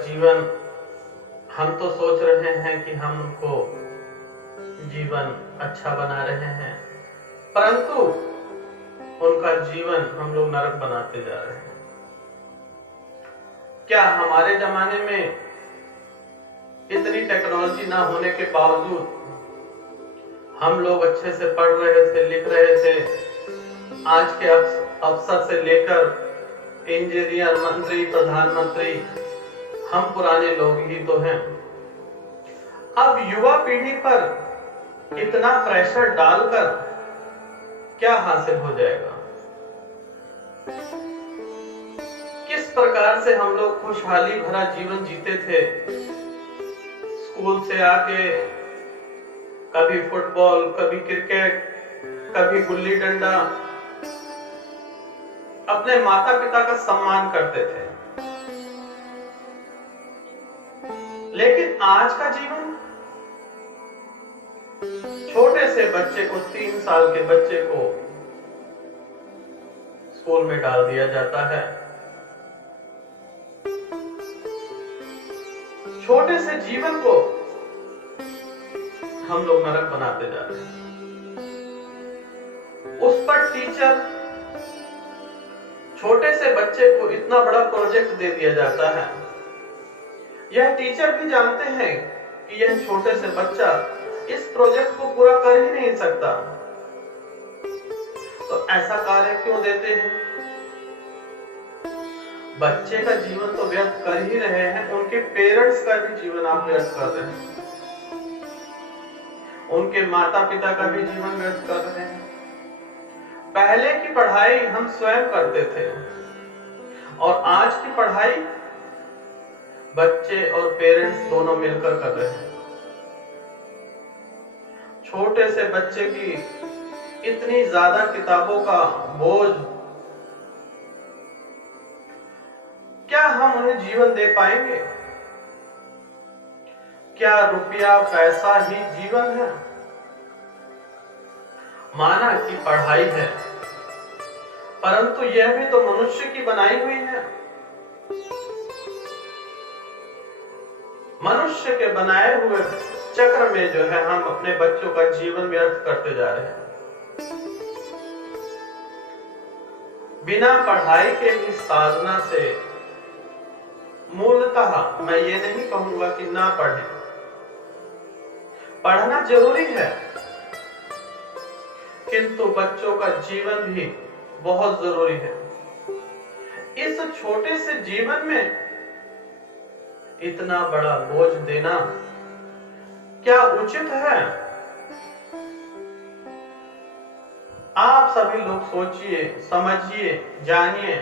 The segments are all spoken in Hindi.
जीवन हम तो सोच रहे हैं कि हम उनको जीवन अच्छा बना रहे हैं, परंतु उनका जीवन हम लोग नरक बनाते जा रहे हैं। क्या हमारे जमाने में इतनी टेक्नोलॉजी ना होने के बावजूद हम लोग अच्छे से पढ़ रहे थे, लिख रहे थे? आज के अफसर से लेकर इंजीनियर, मंत्री, प्रधानमंत्री हम पुराने लोग ही तो हैं। अब युवा पीढ़ी पर इतना प्रेशर डालकर क्या हासिल हो जाएगा? किस प्रकार से हम लोग खुशहाली भरा जीवन जीते थे। स्कूल से आके कभी फुटबॉल, कभी क्रिकेट, कभी गुल्ली डंडा, अपने माता पिता का सम्मान करते थे। लेकिन आज का जीवन, छोटे से बच्चे को, 3 साल के बच्चे को स्कूल में डाल दिया जाता है। छोटे से जीवन को हम लोग नरक बनाते जा रहे हैं। उस पर टीचर, छोटे से बच्चे को इतना बड़ा प्रोजेक्ट दे दिया जाता है। यह टीचर भी जानते हैं कि यह छोटे से बच्चा इस प्रोजेक्ट को पूरा कर ही नहीं सकता, तो ऐसा कार्य क्यों देते हैं? बच्चे का जीवन तो व्यर्थ कर ही रहे हैं, उनके पेरेंट्स का भी जीवन आप व्यर्थ कर रहे हैं, उनके माता पिता का भी जीवन व्यर्थ कर रहे हैं। पहले की पढ़ाई हम स्वयं करते थे और आज की पढ़ाई बच्चे और पेरेंट्स दोनों मिलकर कर रहे हैं। छोटे से बच्चे की इतनी ज्यादा किताबों का बोझ, क्या हम उन्हें जीवन दे पाएंगे? क्या रुपया पैसा ही जीवन है? माना कि पढ़ाई है, परंतु यह भी तो मनुष्य की बनाई हुई है। मनुष्य के बनाए हुए चक्र में जो है हम अपने बच्चों का जीवन व्यर्थ करते जा रहे हैं। बिना पढ़ाई के भी साधना से, मूलतः मैं ये नहीं कहूंगा कि ना पढ़ें, पढ़ना जरूरी है, किंतु बच्चों का जीवन भी बहुत जरूरी है। इस छोटे से जीवन में इतना बड़ा बोझ देना क्या उचित है? आप सभी लोग सोचिए, समझिए, जानिए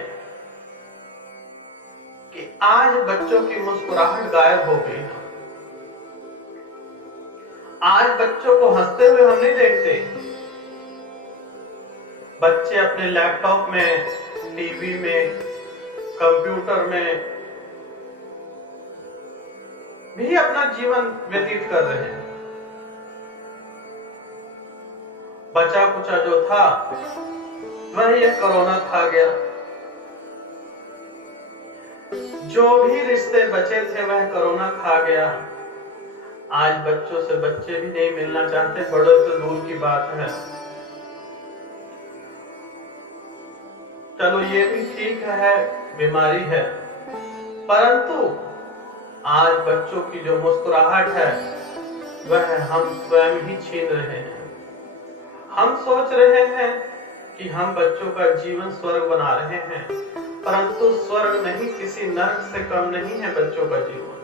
कि आज बच्चों की मुस्कुराहट गायब हो गई है। आज बच्चों को हंसते हुए हम नहीं देखते। बच्चे अपने लैपटॉप में, टीवी में, कंप्यूटर में भी अपना जीवन व्यतीत कर रहे हैं। बचा कुचा जो था वह यह कोरोना खा गया। जो भी रिश्ते बचे थे वह कोरोना खा गया। आज बच्चों से बच्चे भी नहीं मिलना चाहते, बड़ों से दूर की बात है। चलो ये भी ठीक है, बीमारी है, परंतु आज बच्चों की जो मुस्कुराहट है वह हम स्वयं ही छीन रहे हैं। हम सोच रहे हैं कि हम बच्चों का जीवन स्वर्ग बना रहे हैं, परंतु स्वर्ग नहीं, किसी नरक से कम नहीं है बच्चों का जीवन।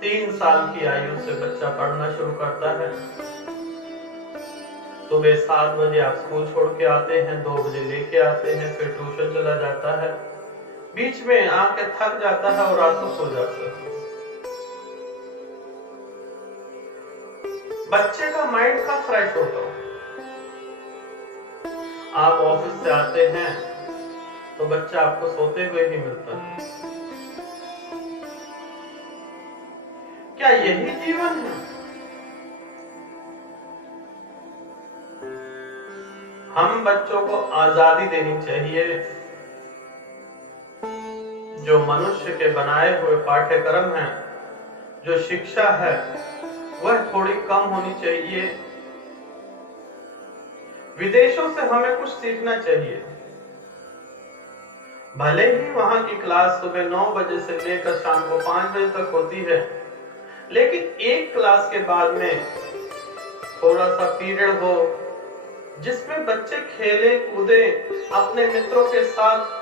3 साल की आयु से बच्चा पढ़ना शुरू करता है। सुबह 7 बजे आप स्कूल छोड़ के आते हैं, 2 बजे लेके आते हैं, फिर ट्यूशन चला जाता है, बीच में आके थक जाता है और रात को सो जाता है। बच्चे का माइंड कब फ्रेश होगा? आप ऑफिस से आते हैं तो बच्चा आपको सोते हुए ही मिलता है। क्या यही जीवन है? हम बच्चों को आजादी देनी चाहिए, जो मनुष्य के बनाए हुए पाठ्यक्रम हैं, जो शिक्षा है, वह थोड़ी कम होनी चाहिए। विदेशों से हमें कुछ सीखना चाहिए। भले ही वहां की क्लास सुबह 9 बजे से लेकर शाम को 5 बजे तक होती है, लेकिन एक क्लास के बाद में थोड़ा सा पीरियड हो जिसमें बच्चे खेले कूदे, अपने मित्रों के साथ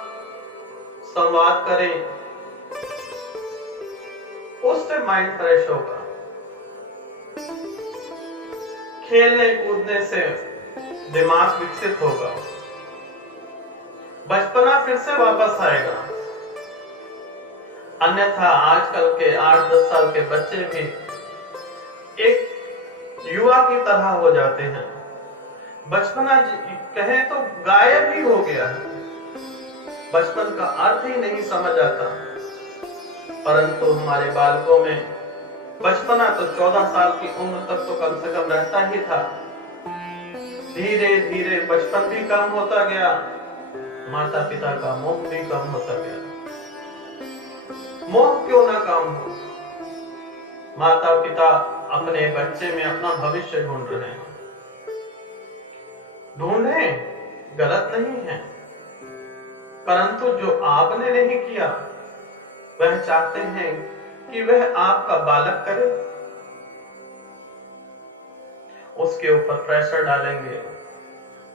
संवाद करें, उससे माइंड फ्रेश होगा। खेलने कूदने से दिमाग विकसित होगा, बचपना फिर से वापस आएगा। अन्यथा आजकल के 8-10 साल के बच्चे भी एक युवा की तरह हो जाते हैं। बचपना कहें तो गायब ही हो गया है, बचपन का अर्थ ही नहीं समझ आता। परंतु हमारे बालकों में बचपना तो 14 साल की उम्र तक तो कम से कम रहता ही था। धीरे धीरे बचपन भी कम होता गया, माता पिता का मोह भी कम होता गया। मोह क्यों ना कम हो? माता पिता अपने बच्चे में अपना भविष्य ढूंढ रहे हैं। ढूंढे, गलत नहीं है, परंतु जो आपने नहीं किया वह चाहते हैं कि वह आपका बालक करे। उसके ऊपर प्रेशर डालेंगे।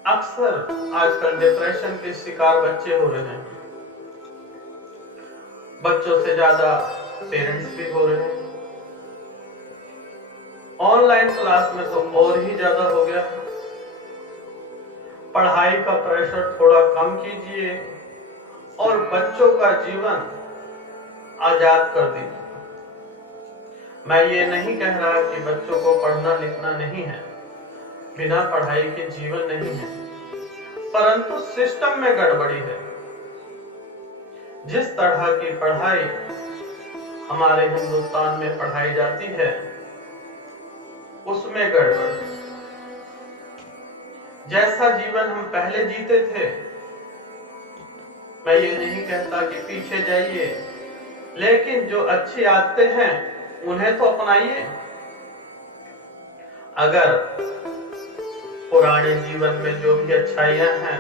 अक्सर आजकल डिप्रेशन के शिकार बच्चे हो रहे हैं। बच्चों से ज्यादा पेरेंट्स भी हो रहे हैं। ऑनलाइन क्लास में तो और ही ज्यादा हो गया। पढ़ाई का प्रेशर थोड़ा कम कीजिए और बच्चों का जीवन आजाद कर दीजिए। मैं ये नहीं कह रहा कि बच्चों को पढ़ना लिखना नहीं है, बिना पढ़ाई के जीवन नहीं है, परंतु सिस्टम में गड़बड़ी है। जिस तरह की पढ़ाई हमारे हिंदुस्तान में पढ़ाई जाती है उसमें गड़बड़ है। जैसा जीवन हम पहले जीते थे, मैं ये नहीं कहता कि पीछे जाइए, लेकिन जो अच्छी आदतें हैं उन्हें तो अपनाइए। अगर पुराने जीवन में जो भी अच्छाइयां हैं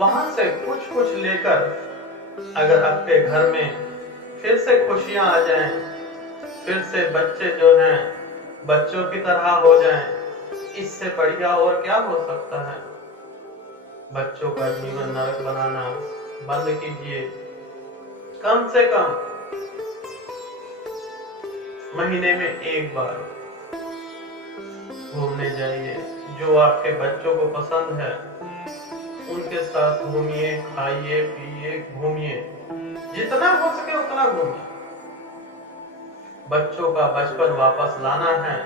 वहां से कुछ कुछ लेकर अगर आपके घर में फिर से खुशियां आ जाएं, फिर से बच्चे जो हैं बच्चों की तरह हो जाएं, इससे बढ़िया और क्या हो सकता है। बच्चों का जीवन नरक बनाना बंद कीजिए। कम से कम महीने में एक बार घूमने जाइए। जो आपके बच्चों को पसंद है उनके साथ घूमिए, खाइए, पिए, घूमिए, जितना हो सके उतना घूमिए। बच्चों का बचपन वापस लाना है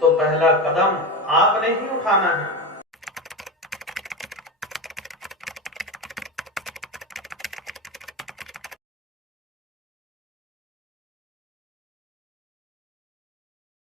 तो पहला कदम आपने ही उठाना है।